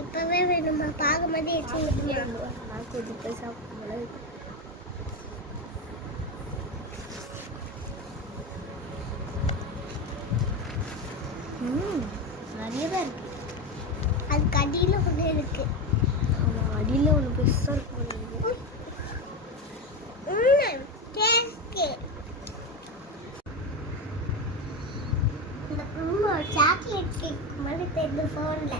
இப்பவே வேணுமா பாக்கும்போது கொஞ்சம் போய் சாப்பிடும்போது நிறையதான் இருக்கு. அதுக்கு அடியில் ஒன்று இருக்கு. ஆமாம், அடியில் ஒன்று பெருசாக இருக்கு. இந்த சாக்லேட் கேக் மாதிரி தெரிஞ்சு ஃபோனில்